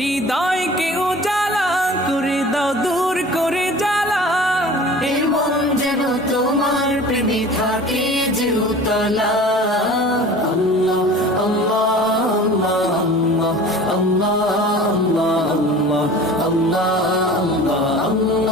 হৃদয়কে উজালা করে দাও, দূর করে জ্বালা। এই মন যেন তোমার প্রেমে থাকে যে উতলা। আল্লাহ আল্লাহ আল্লাহ আল্লাহ আল্লাহ আল্লাহ আল্লাহ আল্লাহ আল্লাহ